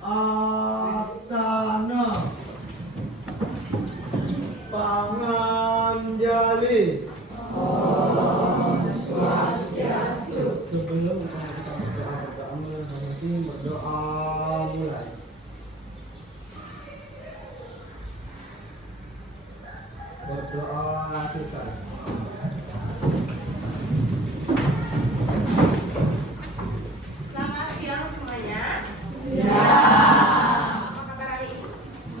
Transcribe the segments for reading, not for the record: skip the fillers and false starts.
asana panganjali. Sebelum kita berdoa mulai. Berdoa selesai. Selamat siang semuanya. Siang. Apa kabar hari ini?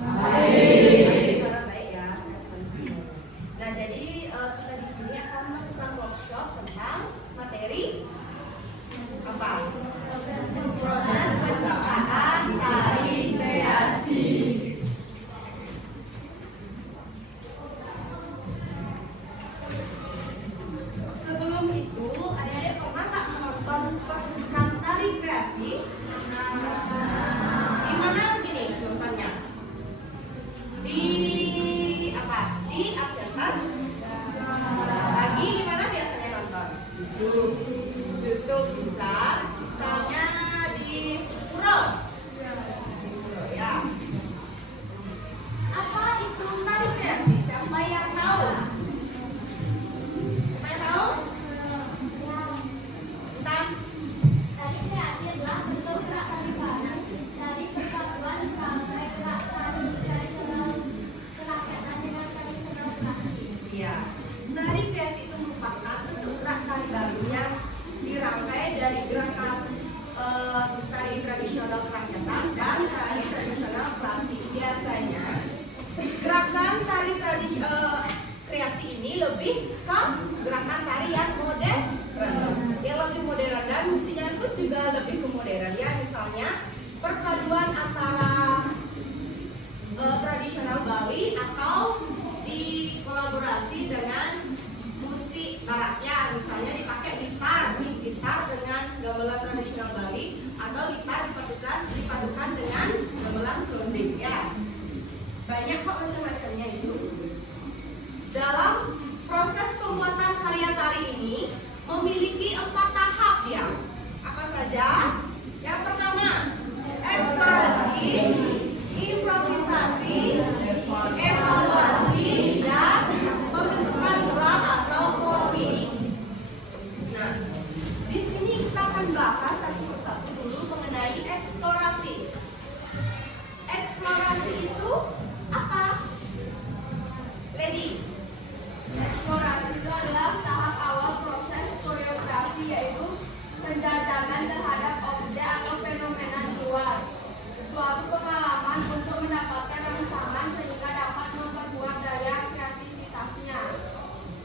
Baik. Kabar baik ya. Nah, jadi kita di sini akan melakukan workshop tentang materi apa? Proses penciptaan tari kreasi. Sebelum itu, adik-adik pernah nggak menonton pertunjukan tari kreasi? Di mana gini nontonnya? Di apa? Di Asean. Lagi di mana biasanya nonton? YouTube bisa. Misalnya di Puro. Ya. Apa itu tari kreasi? Siapa yang tahu? Siapa yang tahu? Tentang Tari kreasi adalah bentuk gerak tari bareng dari perpaduan sampai gerak tari tradisional kerakyatan dengan tradisional klasik. Iya, tari kreasi itu merupakan bentuk gerak tari baru yang dirangkai dari gerakan tari tradisional kerakyatan dan tari tradisional klasik. Biasanya gerakan tari kreasi ini lebih ke gerakan tari yang modern, dan musiknya pun juga lebih ke modern ya. Misalnya perpaduan antara tradisional Bali atau dikolaborasi dengan musik barat ya, misalnya dipakai gitar dengan gamelan tradisional Bali atau gitar dipadukan dengan gamelan serunding ya. Banyak kok macam-macamnya itu. Dalam proses pembuatan karya tari ini memiliki 4 tahap ya. Apa saja? Yang pertama, eksplorasi, improvisasi, evaluasi, dan pembentukan gerak atau forming. Nah, di sini kita akan bahas satu persatu dulu mengenai eksplorasi. Eksplorasi itu apa? Lady? Eksplorasi itu adalah tahap awal proses koreografi, yaitu penjajakan terhadap objek atau fenomena di luar. Suatu pengalaman untuk mendapatkan rangsangan sehingga dapat memperkuat daya kreativitasnya.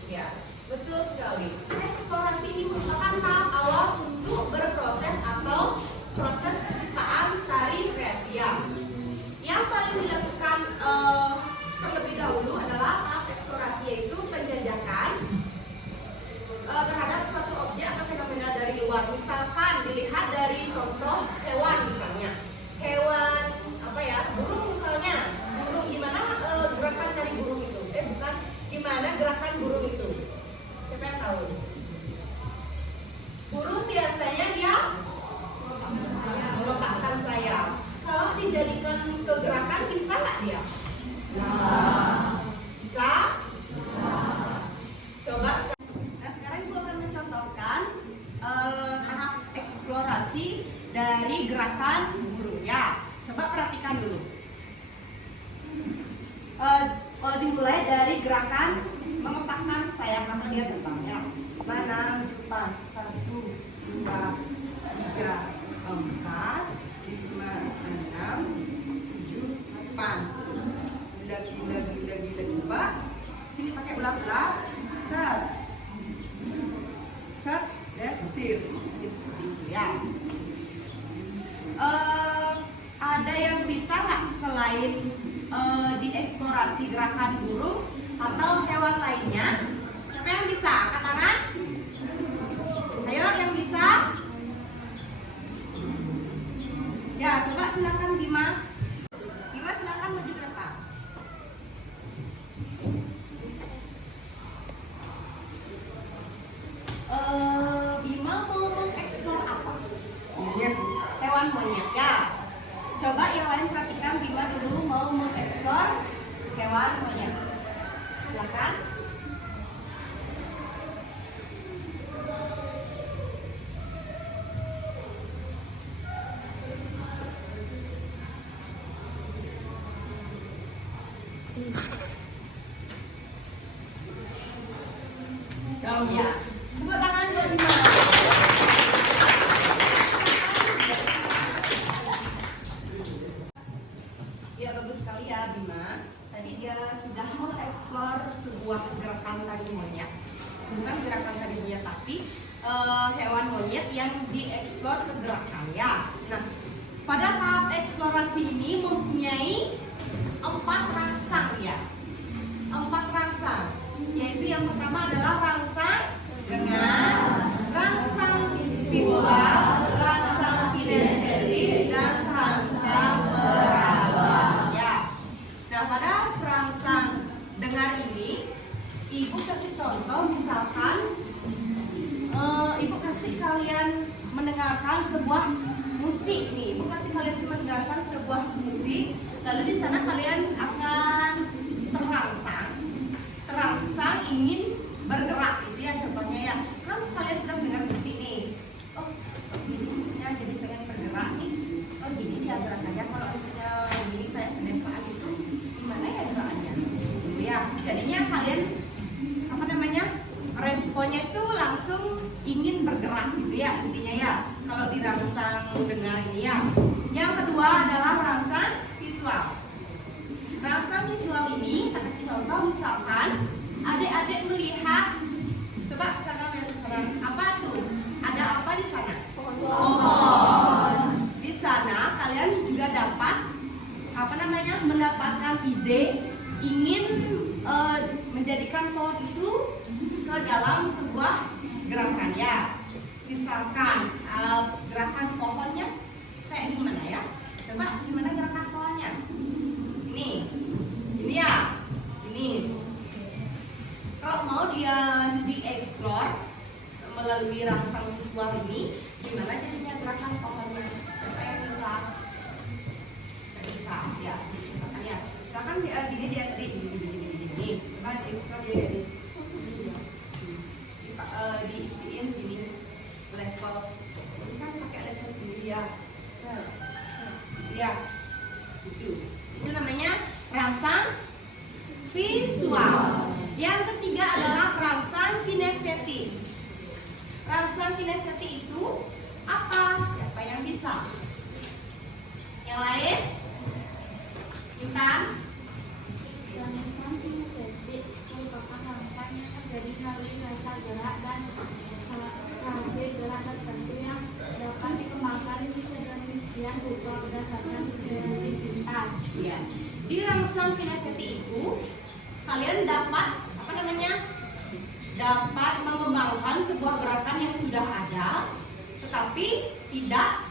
Ya, betul sekali. Eksplorasi ini merupakan tahap awal untuk berproses atau proses penciptaan tari kreasi. Yang paling dilakukan terlebih dahulu adalah tahap eksplorasi, yaitu penjajakan terhadap suatu objek atau fenomena dari luar. Misalkan dilihat dari contoh hewan misalnya. Hewan apa ya? Burung misalnya. Burung, gimana gerakan tari burung itu? Bukan, gimana gerakan burung itu? Siapa yang tahu? Burung biasanya dia mengepakkan sayap. Kalau dijadikan ke gerakan bisa nggak dia? Bisa? Coba. Nah, sekarang Ibu akan mencontohkan tahap eksplorasi dari gerakan burung ya. Coba perhatikan dulu. Dimulai dari gerakan mengepakkan sayap atau dia terbang ya. Mana? Depan. 1, 2, 3, 4, 5, 6, 7, 8. Gila. Coba. Ini pakai ulang-ulang. Set. That's it. Seperti itu ya. Ada yang bisa nggak selain dieksplorasi gerakan burung atau hewan lainnya? Siapa yang bisa? Angkat tangan. Ayo, yang bisa? Ya, coba silakan Bima. Bima, silakan maju ke depan. Bima mau mengeksplor apa? Monyet. Hewan monyet ya. Coba yang lain perhatikan, Bima dulu mau mengeksplor hewan monyet. Silakan. Ya. Tepuk tangan buat Bima. Ya bagus sekali ya Bima. Tadi dia sudah mengeksplor sebuah gerakan tari monyet. Bukan gerakan tari monyet tapi hewan monyet yang dieksplor ke gerakannya. Nah, pada tahap eksplorasi ini mempunyai 4 rangsang ya. 4 rangsang. Yaitu yang pertama adalah rangsang dengar, rangsang visual, rangsang kinestetik, dan rangsang peraba. Ya. Nah, pada rangsang dengar ini, Ibu kasih contoh, misalkan Ibu kasih kalian mendengarkan sebuah musik nih. Ibu kasih kalian mendengarkan sebuah musik, lalu di sana kalian akan terangsang ingin bergerak gitu ya, contohnya ya. Kan kalian sedang mendengar musik nih. Oh, gini musiknya jadi pengen bergerak nih. Oh, gini dia gerakannya. Kalau misalnya gini kayak pedesaan itu, gimana ya gerakannya? Gitu ya. Jadinya kalian responnya itu langsung ingin bergerak gitu ya intinya ya. Kalau di rangsang dengar ini ya. Yang kedua adalah rangsang visual. Rangsang visual ini kita kasih contoh, misalkan adik-adik melihat, coba sana apa tuh? Ada apa di sana? Pohon. Di sana kalian juga dapat mendapatkan ide ingin menjadikan pohon itu ke dalam sebuah gerakan ya. Misalkan gerakan pohonnya kayak gimana ya? Coba gimana gerakan pohonnya? Ini ya, ini. Kalau mau dia dieksplor melalui rangsang visual ini, gimana jadinya gerakan pohonnya? Siapa yang bisa? Bisa ya. Misalkan gini dia tadi gini. Coba dibuka dia dari diisiin gini level. Ini kan pakai level gini ya. Ya. Itu namanya rangsang visual. Yang ketiga adalah rangsang kinestetik. Rangsang kinestetik itu apa? Siapa yang bisa? Yang lain? Intan? Rangsang kinestetik merupakan rangsang yang terjadi melalui rasa gerak dan hasil gerak tertentu yang dapat dikembangkan sedemikian rupa berdasarkan kreativitas. Ya. Di rangsang kinestetik itu kalian dapat dapat mengembangkan sebuah gerakan yang sudah ada, tetapi tidak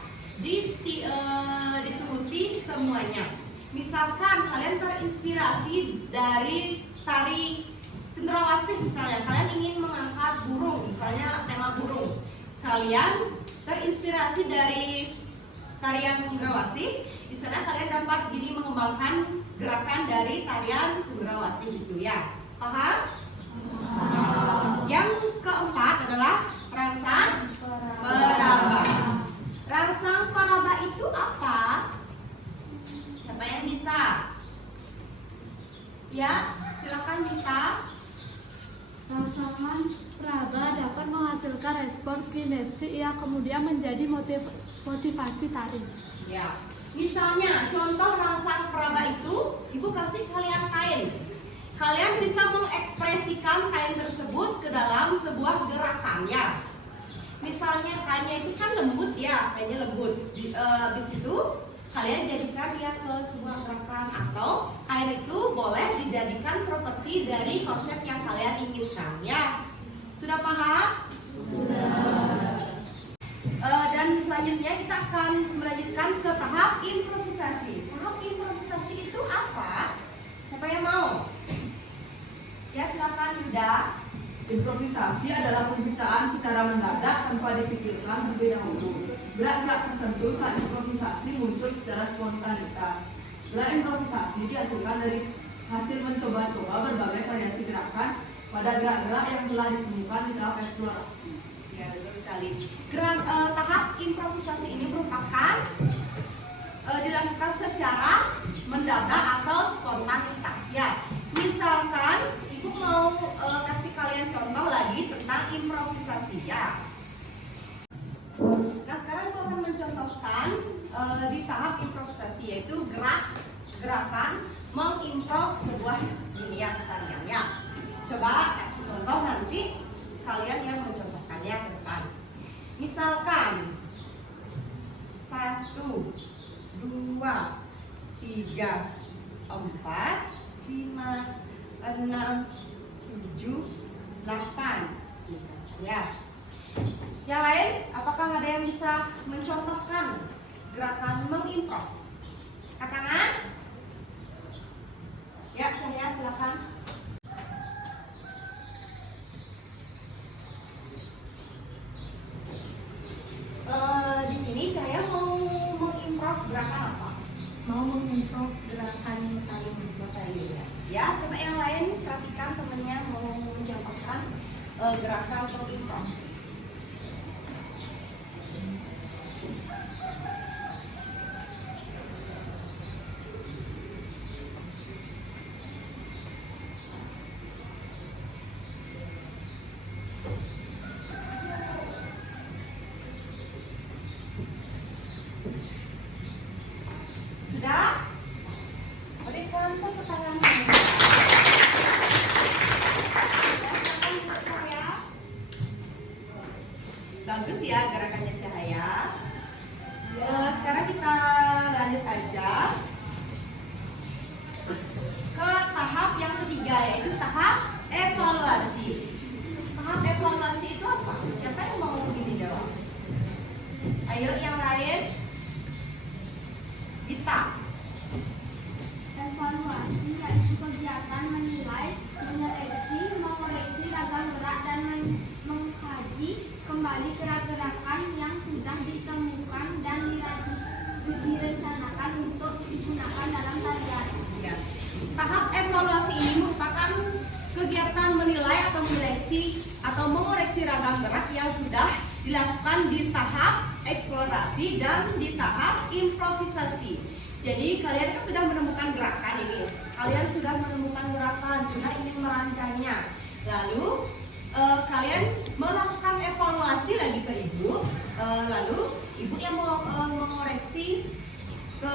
dituruti semuanya. Misalkan kalian terinspirasi dari tari cendrawasih, misalnya kalian ingin mengangkat burung, misalnya tema burung. Kalian terinspirasi dari tarian cendrawasih, di sana kalian dapat jadi mengembangkan gerakan dari tarian cendrawasih itu ya. Paham? Yang keempat adalah rangsang peraba. Rangsang peraba itu apa? Siapa yang bisa? Ya, silakan minta. Rangsangan peraba dapat menghasilkan respon kinestetik yang kemudian menjadi motivasi tari. Ya, misalnya contoh rangsang peraba itu, Ibu kasih kalian kain. Kalian bisa mengekspresikan kain tersebut ke dalam sebuah gerakan ya. Misalnya kainnya itu kan lembut ya, kainnya lembut. Habis itu kalian jadikan dia ke sebuah gerakan, atau kain itu boleh dijadikan properti dari konsep yang kalian inginkan ya. Sudah paham? Sudah. Dan selanjutnya kita akan melanjutkan ke tahap improvisasi. Tahap improvisasi itu apa? Siapa yang mau? Ya, silakan Yuda. Improvisasi adalah penciptaan secara mendadak tanpa dipikirkan terlebih dahulu. Gerak-gerak tertentu saat improvisasi improvisasi muncul secara spontanitas. Gerak improvisasi dihasilkan dari hasil mencoba-coba berbagai variasi gerakan pada gerak-gerak yang telah ditemukan di tahap eksplorasi. Ya, betul sekali. Tahap improvisasi ini merupakan dilakukan secara mendadak atau spontanitas ya. Misalkan ibu mau kasih kalian contoh lagi tentang improvisasi ya. Nah, sekarang ibu akan mencontohkan di tahap improvisasi, yaitu gerakan mengimprov sebuah ginian tarian ya. Coba kasih contoh, nanti kalian yang mencontohkannya ke depan. Misalkan 1, 2, 3, 4, 5, 6, 7, 8 misalkan ya. Yang lain, apakah ada yang bisa mencontohkan gerakan mengimprov? Angkat tangan. Ya, Cahya silakan. Di sini Cahya mau mengimprov gerakan apa? Mau mengimprov gerakan tali Tadi ya. Ya, coba yang lain perhatikan temennya mau mencontohkan gerakan mengimprov. Sudah? Berikan tepuk tangan. Bagus ya gerakannya Cahaya. Sekarang kita lanjut aja ke tahap yang ketiga, yaitu tahap evaluasi. Tahap evaluasi itu apa? Siapa yang mau ini jawab? Ayo yang lain. Gita. Evaluasi yaitu kegiatan menilai, menyeleksi, mengoreksi ragam gerak dan mengkaji kembali gerak-gerakan yang sudah ditemukan dan direncanakan untuk digunakan dalam tarian. Ya. Tahap evaluasi ini merupakan kegiatan menilai atau menyeleksi atau mengoreksi ragam gerak yang sudah dilakukan di tahap eksplorasi dan di tahap improvisasi. Jadi kalian kan sudah menemukan gerakan ini, kalian sudah menemukan gerakan, sudah ingin merancangnya. Lalu kalian melakukan evaluasi lagi ke ibu, lalu ibu yang mengoreksi ke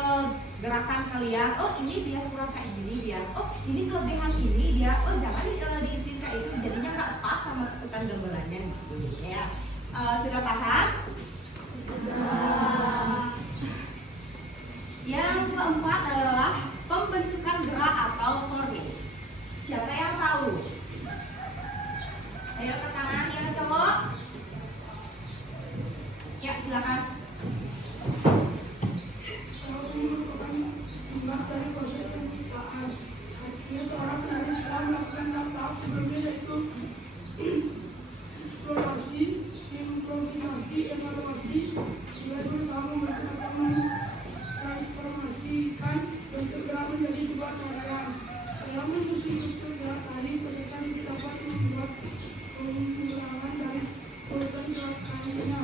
gerakan kalian. Oh, ini dia kurang kayak gini dia. Oh, ini kelebihan ini dia. Oh, jangan diisiin kayak itu, jadinya nggak pas sama ketukan gamelannya gitu ya. Sudah paham? Yang keempat adalah pembentukan gerak atau forming. Siapa yang tahu? Ayo ke tangan yang cowok. Ya, silakan. Dari proses penciptaan. Artinya seorang penari setelah melakukan tahap sebelumnya, yaitu eksplorasi, improvisasi, evaluasi, mulai berusaha membentuk transformasikan bentuk gerak menjadi sebuah tarian. Dalam menyusun bentuk gerak tari, peserta tidak dapat membuat pengulangan dari urutan gerakannya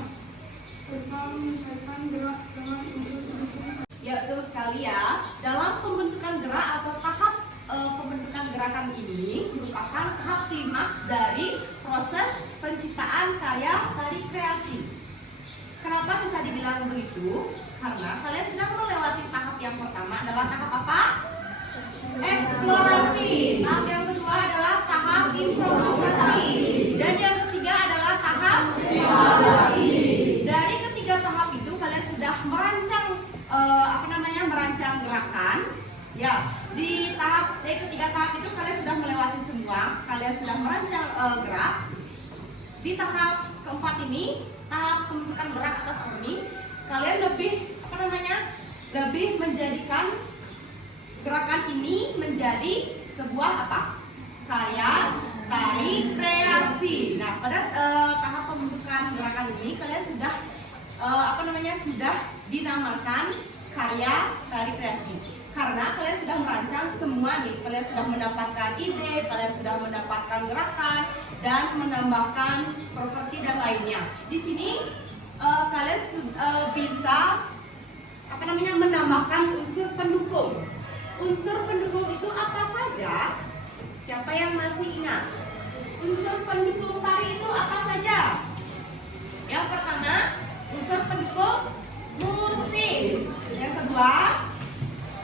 serta menyelesaikan gerak dengan unsur pendukung. Ya, betul sekali ya. Dalam pembentukan gerak atau tahap pembentukan gerakan ini merupakan tahap klimaks dari proses penciptaan karya tari kreasi. Kenapa bisa dibilang begitu? Karena kalian sedang melewati tahap yang pertama adalah tahap apa? Eksplorasi. Tahap yang kedua adalah tahap improvisasi. Dan yang ketiga adalah tahap evaluasi. Dari ketiga tahap itu kalian sudah merancang merancang gerakan. Ya, di ketiga tahap itu kalian sudah melewati semua. Kalian sudah merancang gerak. Di tahap keempat ini, tahap pembentukan gerak atau forming, kalian lebih menjadikan gerakan ini menjadi sebuah apa? Karya tari kreasi. Nah, pada tahap pembentukan gerakan ini kalian sudah sudah dinamakan karya tari kreasi? Karena kalian sudah merancang semua nih, kalian sudah mendapatkan ide, kalian sudah mendapatkan gerakan, dan menambahkan properti dan lainnya. Di sini kalian bisa menambahkan unsur pendukung. Unsur pendukung itu apa saja? Siapa yang masih ingat? Unsur pendukung tari itu apa saja? Yang pertama, unsur pendukung musik. Yang kedua,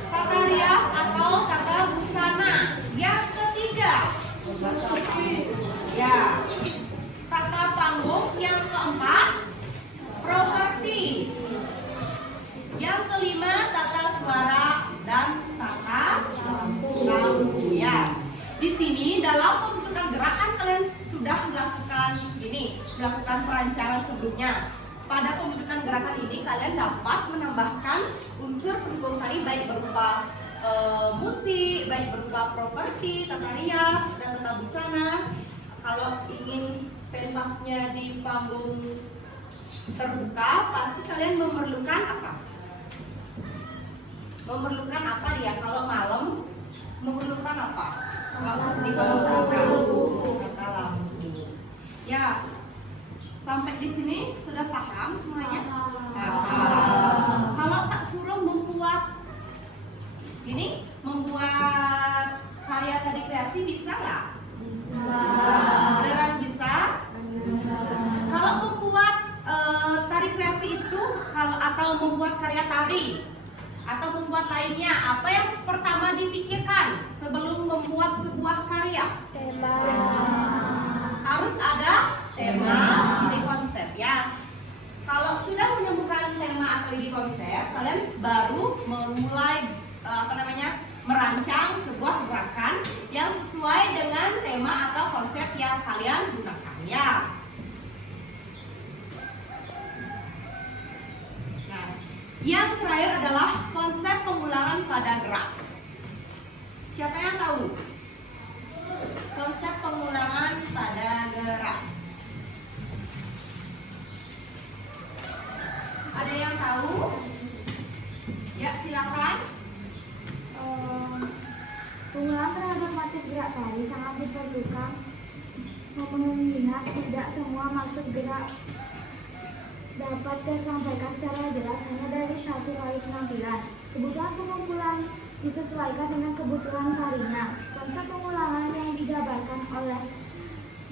tata rias atau tata busana. Yang ketiga, ya, tata panggung. Yang keempat, properti. Yang kelima, tata suara dan tata lampu. Ya. Di sini dalam pembentukan gerakan kalian sudah melakukan perancangan sebelumnya. Pada pembentukan gerakan ini kalian dapat menambahkan unsur pendukung tari baik berupa musik, baik berupa properti, tata rias, dan tata busana. Kalau ingin pentasnya di panggung terbuka, pasti kalian memerlukan apa? Memerlukan apa dia? Kalau malam memerlukan apa? Di panggung terbuka, tata lampu. Ya, sampai di sini sudah paham semuanya? Paham. Kalau tak suruh membuat karya tari kreasi, bisa nggak? Bisa. Beneran bisa? Kalau membuat tari kreasi itu, atau membuat karya tari atau membuat lainnya, apa yang pertama dipikirkan sebelum membuat sebuah karya? Tema. Harus ada tema, ide konsep ya. Kalau sudah menemukan tema atau ide konsep, kalian baru memulai merancang sebuah gerakan yang sesuai dengan tema atau konsep yang kalian gunakan ya. Nah, yang terakhir adalah konsep pengulangan pada gerak. Siapa yang tahu? Konsep pengulangan pada gerak. Ada yang tahu? Ya, silakan. Pengulangan terhadap motif gerak tari sangat diperlukan, mengingat tidak semua maksud gerak dapat tersampaikan secara jelas hanya dari satu kali penampilan. Kebutuhan pengumpulan disesuaikan dengan kebutuhan tarinya. Konsep pengulangan yang dijabarkan oleh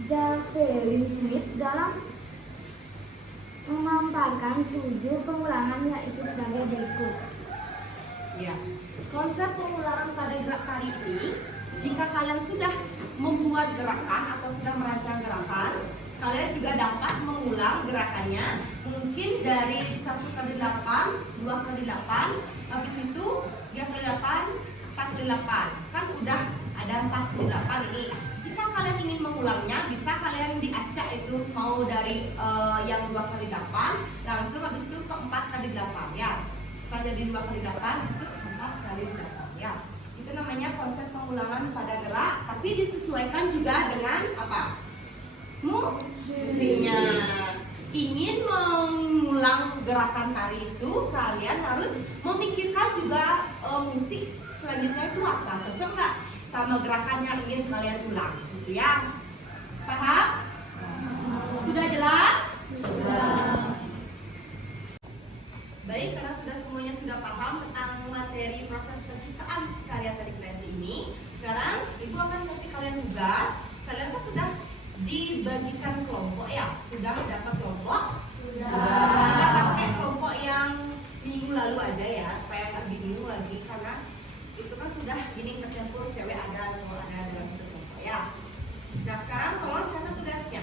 Javelin Smith dalam memaparkan 7 pengulangan yaitu sebagai berikut. Ya, konsep pengulangan pada gerak tari ini, jika kalian sudah membuat gerakan atau sudah merancang gerakan, kalian juga dapat mengulang gerakannya, mungkin dari 1x8, 2x8, habis itu 3x8, 4x8. Kan udah ada 4x8 ini. Jika kalian ingin mengulangnya, bisa kalian diacak itu mau dari yang 2x8, langsung habis itu ke 4x8 ya. Bisa jadi 2x8, habis itu 4x8 ya. Itu namanya konsep pengulangan pada gerak, tapi disesuaikan juga dengan apa? Musiknya. Ingin mengulang gerakan tari itu, kalian harus memikirkan juga musik selanjutnya itu apa? Cocok nggak sama gerakan yang ingin kalian ulang? Gitu ya. Paham? Sudah jelas? Sudah. Baik, karena semuanya sudah paham tentang materi proses penciptaan karya tari kreasi ini, sekarang Ibu akan kasih kalian tugas. Kalian kan sudah dibagikan kelompok ya? Sudah dapat kelompok? Sudah. Kita pakai kelompok yang minggu lalu aja ya, supaya nggak bingung lagi, karena itu kan sudah gini tercampur, cewek ada, cowok ada dalam satu kelompok ya. Nah, sekarang tolong catat tugasnya.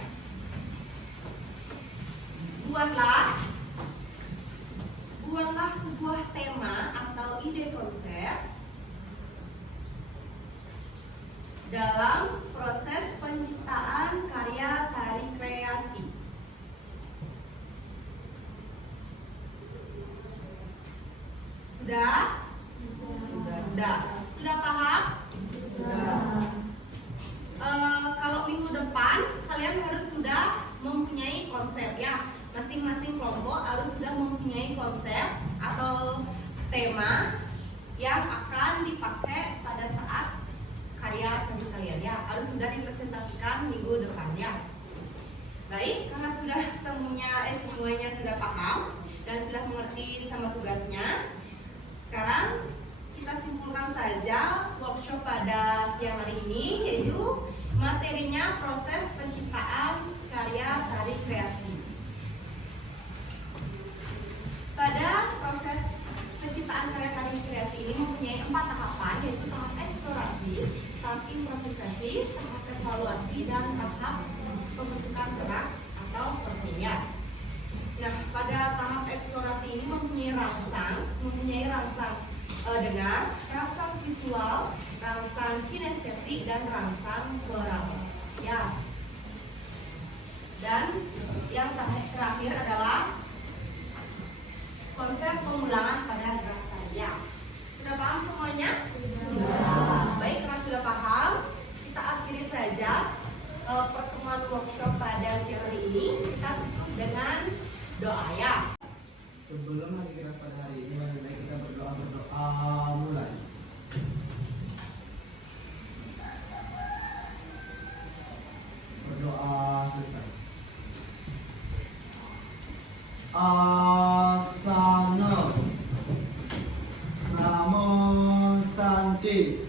Buatlah sebuah tema atau ide konsep dalam proses penciptaan karya tari kreasi. Sudah? Sudah. Sudah paham? Sudah. Kalau minggu depan kalian harus sudah mempunyai konsep ya. Masing-masing kelompok harus sudah mempunyai konsep sudah dipresentasikan minggu depannya. Baik, karena semuanya sudah paham dan sudah mengerti sama tugasnya, sekarang kita simpulkan saja workshop pada siang hari ini, yaitu materinya proses penciptaan karya tari kreasi. Pada proses penciptaan karya tari kreasi ini mempunyai 4 tahapan, yaitu tahap eksplorasi, tahap improvisasi, tahap evaluasi, dan tahap pembentukan gerak atau perniahan. Nah, pada tahap eksplorasi ini mempunyai rangsang dengar, rangsang visual, rangsang kinestetik, dan rangsang oral. Ya. Dan yang terakhir adalah konsep pengulangan pada gerak karya. Sudah paham semuanya? Sudah. Baik, karena sudah paham, kita akhiri saja pertemuan workshop pada siang hari ini. Kita tutup dengan doa ya. Sebelum hari gerak pada hari ini, lebih baik kita berdoa mulai. Berdoa selesai. Asana Namo Santi